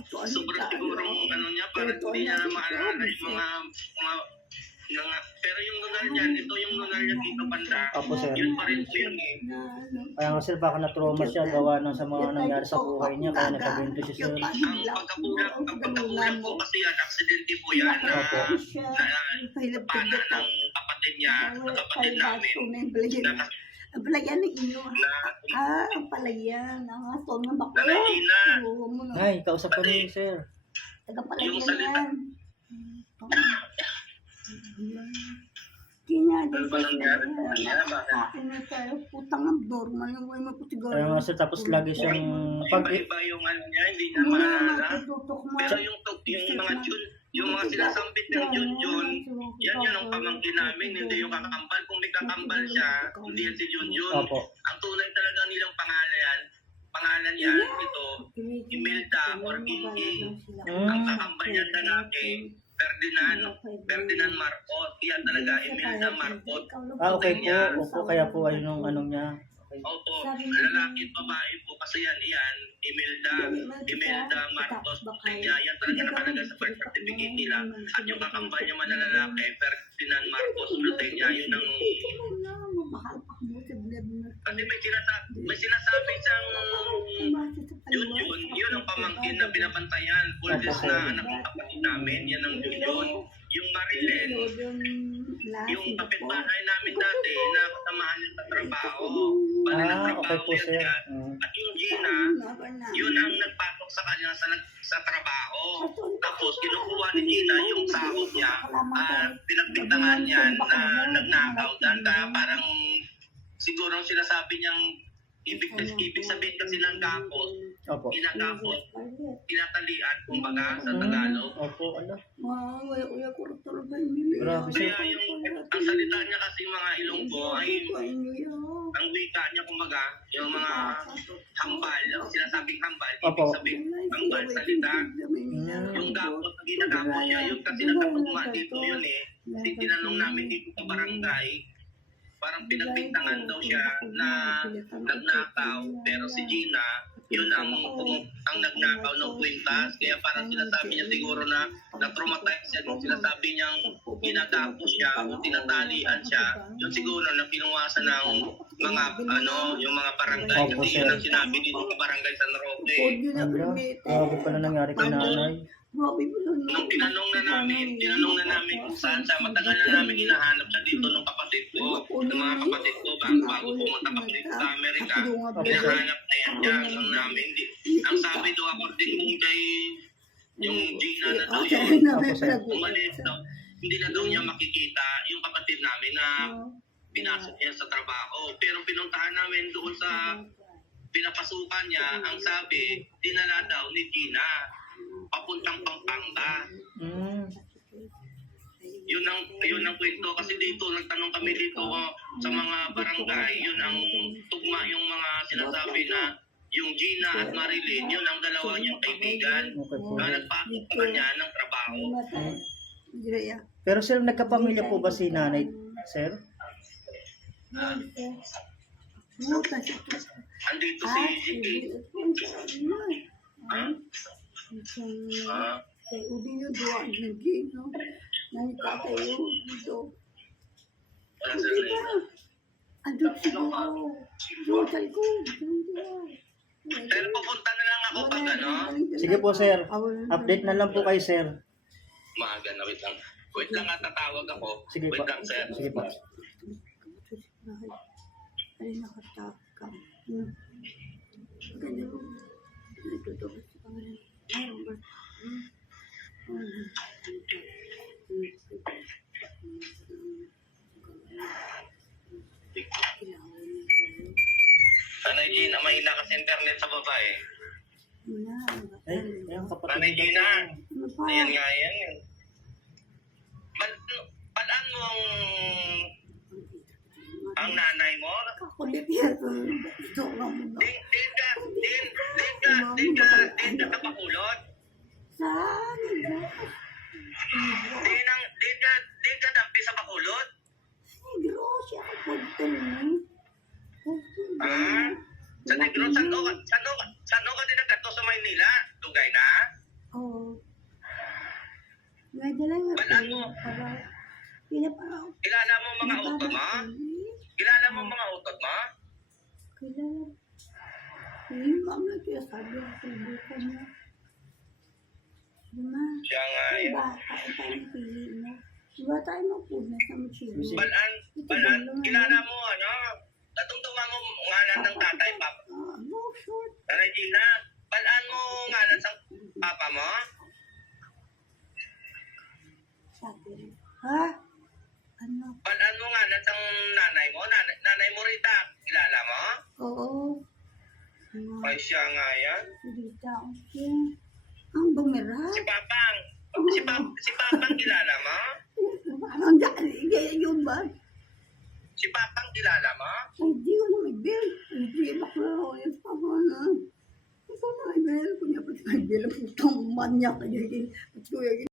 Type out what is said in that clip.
sobrang sigurong ano niya, parang hindi niya maalala yung pero yung lunar niya, ito yung lunar niya dito banda, Opo, sir. yun pa rin po yun eh. Kaya nga sir, baka na-trauma siya gawa ng sa mga nangyari sa buhay niya, kaya nagkabinto siya sir. Ang pagkakulang po kasi yan, aksidente po yan na pana ng kapatid niya, ng kapatid namin. Ang palayan ni inyo. Ang palayan. Ang aso ng bakla. Nanay Gina. Ay, kausap ko ni sir. Taga-palayan Yung salita. yan. Gina, Ano ba nangyari sa kanya? Bakit? akin na tayo. Putang ang normal yung way mo putigaro. Kaya nga sir, tapos lagi siyang pag... Iba yung ano niya, hindi niya maalala. Pero yung mga tune, yung mga sinasambit ng Junjun, yan ang pamangkin namin, hindi yung kakambal. Kung may kakambal siya, hindi yan si Junjun. Opo. Ang tunay talaga nilang pangalan yan, ito, Imelda or Gingging. Ang kakambal niya lalaki, Ferdinand Marcos. Yan talaga, Imelda Marcos. Okay po. Opo, kaya po ayun yung anong niya. Okay. Opo, lalaki at babae po kasi yan, Imelda Marcos. Kaya yan talaga nakalagay sa birth certificate nila. At yung kakambal niya malalaki, Ferdinand Marcos Lutenia, yun ang... Kasi may sinasabi siyang yun ang pamangkin na binabantayan. Fuldes na anak ng kapatid namin, yan ang Junjun. Yung Marilyn, yung kapitbahay namin dati na kasamahan niya sa trabaho. Bali Okay nagtrabaho po yan sir. siya. At yung Gina, yun ang nagpasok sa kanya sa trabaho. Tapos kinukuha ni Gina yung sahod niya at pinagbintangan niya na nagnakaw. Kaya parang siguro ang sinasabi niyang ibig sabihin kasi ng gapos, Opo. ginagapos, tinatalian, kumbaga sa Tagalog. Opo, ano? Grabe sir. Kaya ang salita niya kasi mga Ilonggo ay ang wika niya kumbaga, yung mga hambal, ang sinasabing hambal, Opo. ibig sabihin hambal salita. Yung gapos na ginagapos niya, yung kasi nagkatugma dito yun eh. Tinanong namin dito sa barangay, parang pinagbintangan daw siya na nagnakaw, pero si Gina, yun ang nagnakaw ng kwintas. Kaya parang sinasabi niya siguro na na-traumatize siya nung sinasabi niyang ginagapos siya o tinatalian siya. Yun siguro na pinuwasan ng mga yung mga barangay. Opo, Kasi sir. yun ang sinabi dito sa barangay San Roque. Grabe pala nangyari kay nanay. Nung tinanong na namin kung saan siya, matagal na namin hinahanap siya dito ng kapatid ko, ng mga kapatid ko, bago pumunta pa dito sa Amerika, hinahanap na yan dyan namin. Ang sabi daw, according kung kay yung Gina na daw yun, umalis daw, hindi na daw niya makikita yung kapatid namin na pinasok niya sa trabaho. Pero pinuntahan namin doon sa pinapasukan niya, ang sabi, dinala daw ni Gina papuntang Pampanga. Yun ang kwento kasi dito nagtanong kami dito sa mga barangay, yun ang tugma yung mga sinasabi na yung Gina at Marilyn, yun ang dalawa niyang kaibigan na nagpasok sa kanya ng trabaho. Pero sir, nagkapamilya po ba si nanay, sir? Andito si Gigi. Udi nyo doon ang hindi, no? Nangitatay yun dito. Andun siguro. Doon sa likod. Pero pupunta na lang ako pag ano. Sige po sir, update na lang po kay sir. Maaga na, wait lang. Wait lang at tatawag ako. Sige Wait po. lang, sir. Sige po. Ay, nakatakam. Ganyan. Ito to. Meron ba? Nanay Gina, mahina kasi internet sa baba eh. Ay, ayan kapatid. Nanay Gina, Ano pa? ayan nga yan. Palaan mo ang nanay mo? Kakulit yan. Ito nga mo na. Din ka sa Bacolod? Saan? Din ka dampi sa Bacolod? Negro siya ako pagtanong. Ah? Sa Negros, saan ka din nagkato sa Maynila? Tugay na? Nadala nga. Balaan mo. Pinaparaw. Kilala mo mga utod mo? Kilala mo mga utod mo? Kilala. Hindi mo ang nagsasabi ang subukan mo. Diba? Siya nga yun. Bata, ito ang pili mo. Diba tayo magpuna sa machine? Balaan, kilala mo ano? Natungtungan mo ngalan ng tatay, papa. No, short. Regina, balaan mo ngalan sa papa mo? Sabi. Ha? Ano? Balaan mo ngalan sa nanay mo? Nanay mo Rita, kilala mo? Oo. Ano? Ay siya nga yan. Rita, okay. Ang bumira. Si Papang. Si Papang kilala mo? Ang dali. Yun ba? Si Papang kilala mo? Ay, di ko na may bill. Hindi, bakla ako. Yes, papa na. Ito na may bill. Kunya pa si may bill. Putang manyak. Kuya,